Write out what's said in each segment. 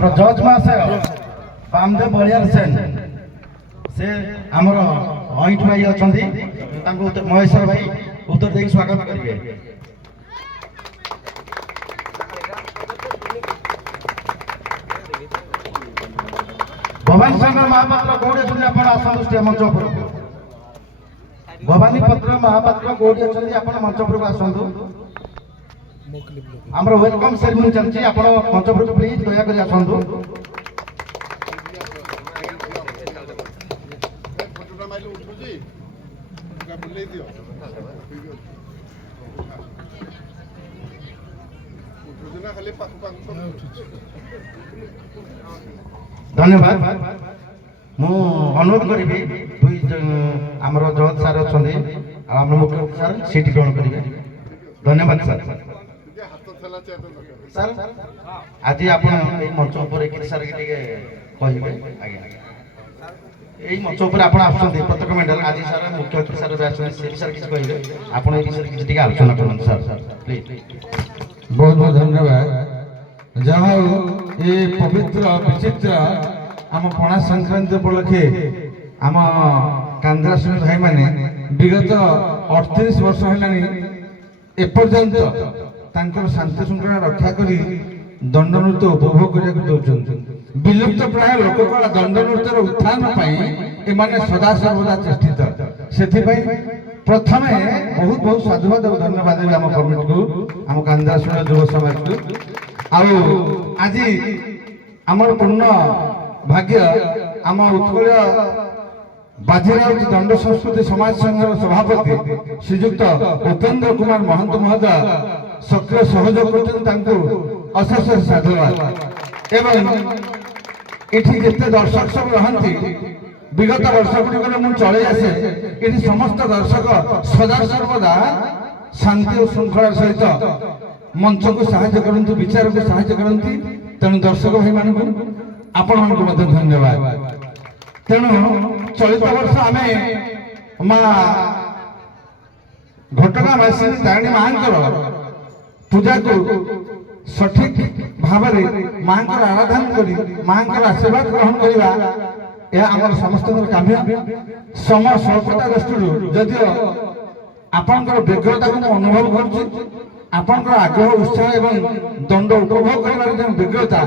जज महाशय बामदेव बलियार सेन से आमर अईठ भाई अच्छा महेश्वर भाई उत्तर दे स्वागत करेंगे। भवानी शंकर महापात्र कौड़ी अच्छे आप आसतु मंच उपर। भवानी पत्र महापात्र कौड़ी अच्छे आप मंच उपरक आसतु। आमर वेलकम सेरेमनी चलती आप मंच उपरक प्लीज दयाकोरी आसतु। धन्यवाद। मु अनुरोध करी दुई आमर जज सार अच्छा मुख्य सार सीट ग्रहण करेंगे। धन्यवाद सर। सर आज आप मंच उपर सार कहे यही मंच उपर आप प्रत्येक मेडल आज सार मुख्य अतिथि सार भी सर किसी कहे आप किसी आलोचना करें सर प्लीज। बहुत बहुत धन्यवाद। जहाँ ये पवित्र विचित्र आम पणा संक्रांति उपलक्षे आम कांद्राश्रमी भाई माने विगत 38 वर्ष है एपर्यंत शांति श्रृंखला रक्षा करी दंड नृत्य उपभोग करने विलुप्त प्राय लोककला दंड नृत्यर उत्थान एमाने सदा सर्वदा चेष्टित से प्रथम बहुत बहुत साधुवाद और धन्यवाद देवी आम कमिटी को आम कांद्राश्रमी युव समाज को आज आमर पूर्ण भाग्य आम उत्कल बाजीराउत दंड संस्कृति समाज संघर सभापति श्रीजुक्त उपेन्द्र कुमार महंत महोदय सक्रिय सहयोग करशेष साधुवाद एवं इठी जिते दर्शक सब रहती विगत वर्ष गुड़िक मुझे चले आसे ये समस्त दर्शक सदा सर्वदा शांति और श्रृंखला सहित मंच को साहाय्य करती विचार को साहाय्य करती तेणु दर्शक भाई मान आपण धन्यवाद। तेणु चलित वर्ष आम माँ घटगा मासिनी तारिणी मां पूजा को सठिक भाव में मां आराधना करी मां आशीर्वाद ग्रहण करवा यह आम समस्त काम्य समय स्वल्पता दृष्टि जदिव आपंकर व्यग्रता को अनुभव कर आपंकर आग्रह उत्साह एवं दंड उपभोग कर व्यग्रता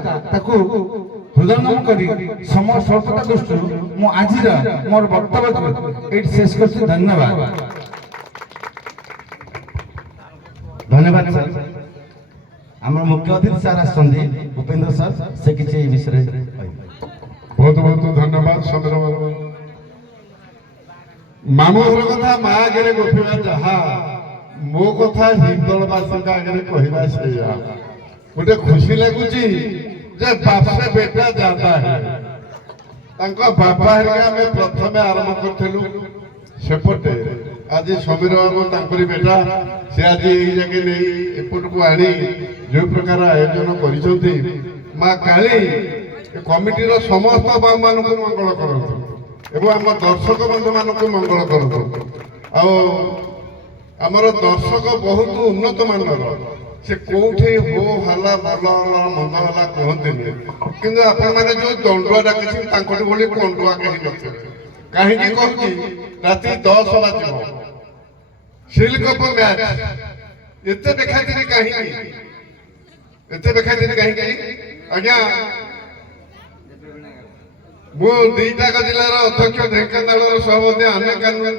हृदयंगम करी समय स्वल्पता दृष्टि मु आज मोर वक्तव्य को ये शेष कर धन्यवाद। धन्यवाद सर। आम मुख्य अतिथि सार आसछन्ती उपेन्द्र सर से किसी विषय बहुत बहुत धन्यवाद। चंद्र मामूर कथा माँ आगे गोपीबा जहा मो कथा हिंदलवासी आगे कहवा से गोटे खुशी लगुच बाप से बेटा जाता है बापा हमें प्रथम आरंभ करूँ सेपटे आज समीर बाबू बेटा से आज जगह नहीं एपट को आनी जो प्रकार आयोजन कर माँ काली कमिटी समस्त बाबू मान मंगल करूँ आम दर्शक बंधु मान मंगल करूँ आमर दर्शक बहुत उन्नत मानर से कौटे हो हला भल मंद हला कहते कि आपण मैंने जो दंडुआ डाकी बोली कंडुआ कहीं नथे कहीं कहती राति 10 बाज सिल्क कप मैच एत देखाई कहीं एत देखाई कहीं आज्ञा मु दुईटाक जिलार अध्यक्ष ढेंकानाल सभापति आने कानून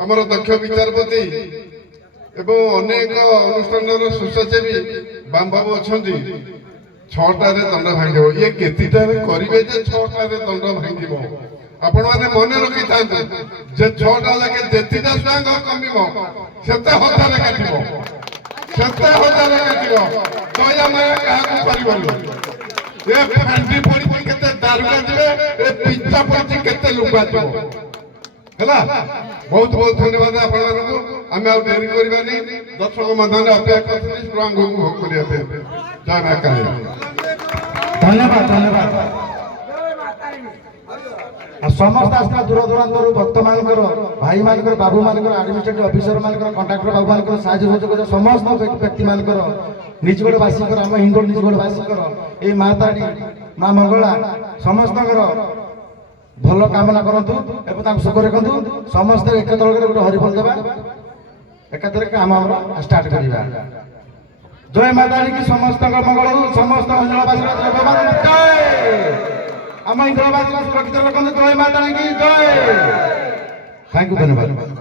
आमर दक्ष विचारपति एवं अनेक अनुष्ठान स्वच्छासेवी बाम बाबू अच्छा 6टार दंड भांग ये केतीटार करेंगे 6टार दंड भांग आपण मैंने मन रखी था 6टा लगे जेतीटा स्वांग कमिब सेते हजार काटो दया माया क्या कर ये फांडी पड़ी केते दारुगा जिवे ए पिज्जा पड़ी केते लुगा जिवो हला। बहुत बहुत धन्यवाद आपण मानकु आमे आ देरी करबानी दर्शक मध्य अपेक्षा करथि स्ट्रांग को भोग करिया थे जय मां काली। धन्यवाद धन्यवाद। ସମସ୍ତେ ଆସିଥିବା ଦୂର ଦୂରାନ୍ତରୁ ଭକ୍ତମାନଙ୍କର ଭାଇମାନଙ୍କର ବାବୁମାନଙ୍କର ଆଡମିନିଷ୍ଟ୍ରେଟିଭ ଅଫିସରମାନଙ୍କର କଣ୍ଟ୍ରାକ୍ଟର ବାବୁମାନଙ୍କର ସାହାଯ୍ୟ ସହଯୋଗ ସମସ୍ତ ବ୍ୟକ୍ତିମାନଙ୍କର ନିଜଗଡ଼ବାସୀଙ୍କର ଆମ ହିନ୍ଦୋଳ ନିଜଗଡ଼ବାସୀଙ୍କର ଏଇ ମା ତାରିଣୀ ମା ମଙ୍ଗଳା ସମସ୍ତଙ୍କର ଭଲ କାମନା କରନ୍ତୁ ଏବଂ ତାଙ୍କୁ ସୁଖ ରଖନ୍ତୁ। ସମସ୍ତେ ଏକତଳରେ ଗୋଟେ ହରିବୋଲ ଦେବା, ଏକାଥରେ କାମ ଆମର ଷ୍ଟାର୍ଟ କରିବା। ଜୟ ମା ତାରିଣୀ, ସମସ୍ତଙ୍କ ମଙ୍ଗଳ ହଉ, ସମସ୍ତ ହିନ୍ଦୋଳବାସୀର ଜୟ। ଆମ ହିନ୍ଦୋଳବାସୀର ସୁରକ୍ଷିତ ରଖନ୍ତୁ। ଜୟ ମା ତାରିଣୀ, ଜୟ। ଥ୍ୟାଙ୍କ ୟୁ, ଧନ୍ୟବାଦ।